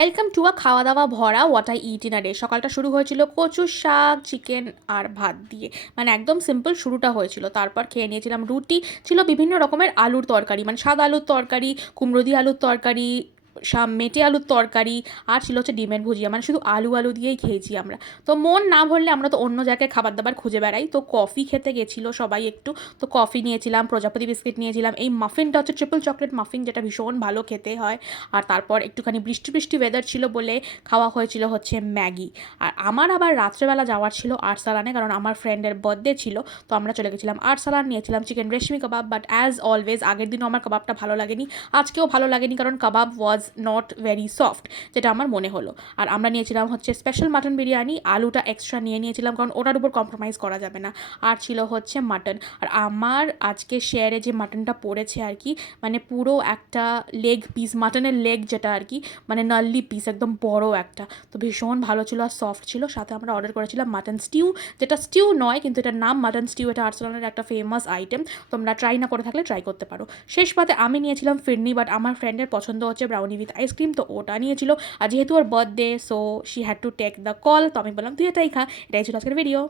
Welcome to a খাওয়া দাওয়া ভরা what I it in a day. সকালটা শুরু হয়েছিল কচুর শাক, চিকেন আর ভাত দিয়ে। মানে একদম সিম্পল শুরুটা হয়েছিল। তারপর খেয়ে নিয়েছিলাম রুটি, ছিল বিভিন্ন রকমের আলুর তরকারি, মানে সাদা আলুর তরকারি, কুমড়ো দিয়ে আলুর তরকারি, মেটে আলুর তরকারি, আর ছিল হচ্ছে ডিমের ভুজিয়া। মানে শুধু আলু আলু দিয়েই খেয়েছি আমরা। তো মন না ভরলে আমরা তো অন্য জায়গায় খাবার দাবার খুঁজে বেড়াই। তো কফি খেতে গেছিলো সবাই একটু। তো কফি নিয়েছিলাম, প্রজাপতি বিস্কিট নিয়েছিলাম, এই মাফিনটা হচ্ছে ট্রিপল চকলেট মাফিন, যেটা ভীষণ ভালো খেতে হয়। আর তারপর একটুখানি বৃষ্টি বৃষ্টি ওয়েদার ছিল বলে খাওয়া হয়েছিল হচ্ছে ম্যাগি। আর আমার আবার রাত্রেবেলা যাওয়ার ছিল আর্সালানে, কারণ আমার ফ্রেন্ডের বার্থডে ছিল। তো আমরা চলে গেছিলাম আর্সালান, নিয়েছিলাম chicken reshmi kebab. But as always আগের দিনও আমার কাবাবটা ভালো লাগেনি, আজকেও ভালো লাগেনি, কারণ কাবাব ওয়াজ নট ভেরি সফট, যেটা আমার মনে হলো। আর আমরা নিয়েছিলাম হচ্ছে স্পেশাল মাটন বিরিয়ানি, আলুটা এক্সট্রা নিয়েছিলাম কারণ ওটার উপর কম্প্রোমাইজ করা যাবে না। আর ছিল হচ্ছে মাটন। আর আমার আজকে শেয়ারে যে মাটনটা পড়েছে আর কি, মানে পুরো একটা লেগ পিস, মাটনের লেগ যেটা আর কি, মানে নাল্লি পিস, একদম বড় একটা। তো ভীষণ ভালো ছিল আর সফট ছিল। সাথে আমরা অর্ডার করেছিলাম মাটন স্টিউ, যেটা স্টিউ নয় কিন্তু এটার নাম মাটন স্টিউ। এটা আর্সেনালের একটা ফেমাস আইটেম, তোমরা ট্রাই না করে থাকলে ট্রাই করতে পারো। শেষ পাতে আমি নিয়েছিলাম ফিরনি, বাট আমার ফ্রেন্ডের পছন্দ হচ্ছে ব্রাউনি উইথ আইসক্রিম, তো ওটা নিয়েছিল। আর যেহেতু ওর birthday, so she had to take the call, তো আমি বললাম তুই এটাই খা। এটাই ছিল আজকের ভিডিও।